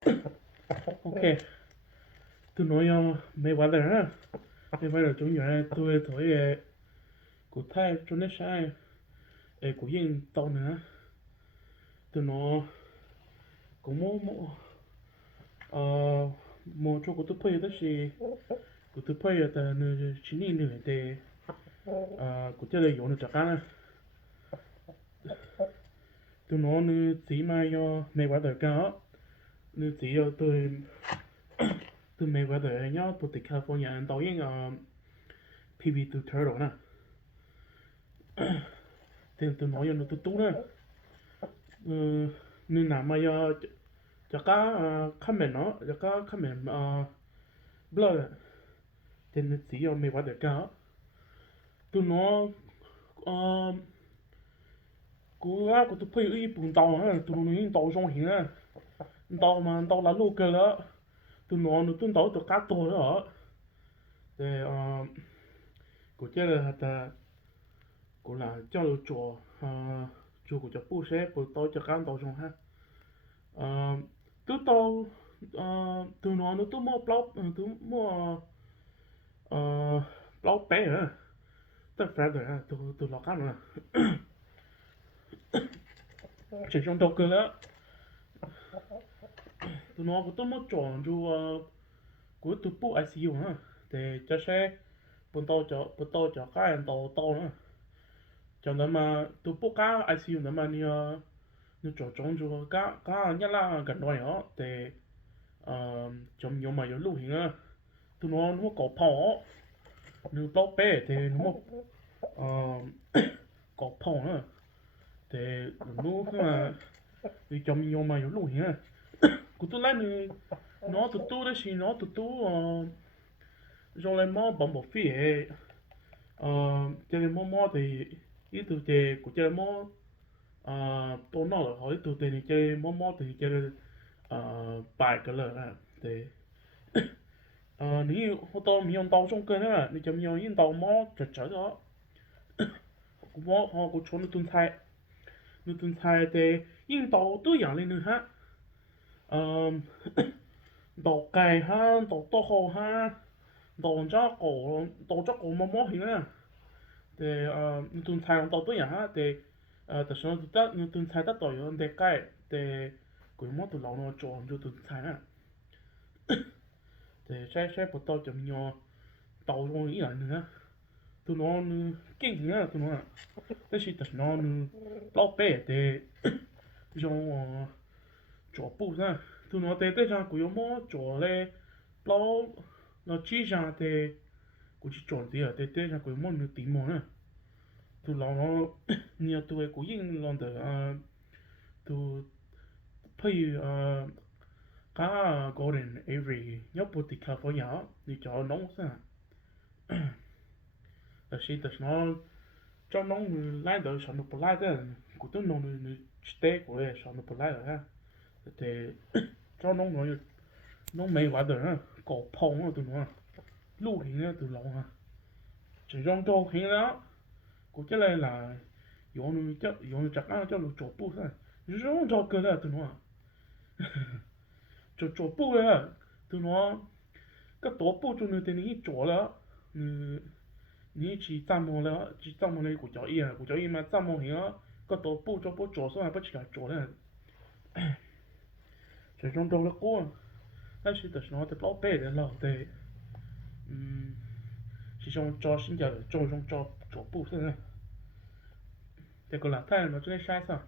Ok, tôi nói mấy quả đời ha. Mấy quả đời chúng nhỏ tôi thổi của thay cho nó sai của riêng tao nữa. Tôi nó cũng mua ờ mua cho của tôi phải đó là của tôi phải là nó chỉ nên nữa để của tôi là dùng nó chắc ăn. Tôi nó nó chỉ mà yo mấy quả đời cả nó chỉ yo tôi mấy quả đời nhá tôi từ California tao yên PV2 Turtle nè. Tôi nói yo nó tôi tú nè. Nên là mà yo chắc comment nó chắc comment blog trên chỉ yo mấy quả đời cả tôi nó ờ cú á cú tôi phải ý bún tàu á tôi nó những tàu trong hình á tàu mà tàu là local á tôi nó tôi tàu tôi cắt tôi đó để cú chơi là ta cú là cho nó chùa chùa của cho bù xe bù tàu cho cán tàu trong ha tôi tàu tôi nó tôi mua blog tôi mua blog bé á tôi phải rồi tôi lo cắt rồi chỉ trong tàu cơ á tôi nó tôi mua chọn cho của tôi bố ICU ha để cho xe bún tàu cho các anh tàu tàu nữa cho nên mà tôi bố cá ICU nữa mà như chỗ trống cho các nhất là gần đó đó để trong nhiều mà nhiều lúc hình á tôi nó có phao như tàu bé thì nó có phao nữa để nó mà vì trong nhiều mà nhiều lúc hình á của tôi lấy nó tụt tu đấy xí nó tụt tu trong này mò bấm bộ phi hệ chơi mò thì ít từ chơi của chơi mò tôi nói là hỏi từ tiền thì chơi mò thì chơi bài cái là thì nếu hôm tôi mình用刀种根啊，你就用刀mò chặt chặt đó, cũng mò họ cũng cho nó tuần thay thì dùng刀都养lên nữa ha,刀cây ha,刀to hồ ha,刀chắc cổ mò hình á. Thì nutun thay ông tàu tôi ha thì tại sao tụi ta nutun thay ta tàu yon để cái thì cũng mất tụi lão nó chọn cho tụi thay nè thì sẽ bắt đầu chậm nhỏ tàu trong ý là nữa tụi nó kinh nữa tụi nó thế thì tại nó lão bé thì trong chỗ bù ra tụi nó tới tới ra cũng mất chỗ lên lão nó chỉ ra thì cũng chỉ chọn thì ở tới tới ra cũng mất nửa tiếng mà nè tụi nó nhiều tụi cũng yên lòng được tụi bây cá golden Avery nhớ bút thì California đi cho nóng sao là khi tới nó cho nóng lại đời sao nó bật lại đó cũng tôi nóng stay của ấy sao nó bật lại rồi ha thì cho nóng nó nóng mấy quả đời ha có phong á tụi nó lưu hình á tụi nó ha chỉ trong cho hình đó cũng chỉ là dùng chắc ăn cho nó chỗ bút thôi dùng cho cái là tụi nó chỗ bút á tụi nó cái tổ bút cho nó thì nó chỗ là你chỉ站摸了，只站摸了骨脚印啊，骨脚印嘛站摸形啊，个多步做不左手还不起来做呢，最终做了过，但是的时候得老背的了，得是想找新家的，种种找步是呢，这个老太阳呢真的晒上。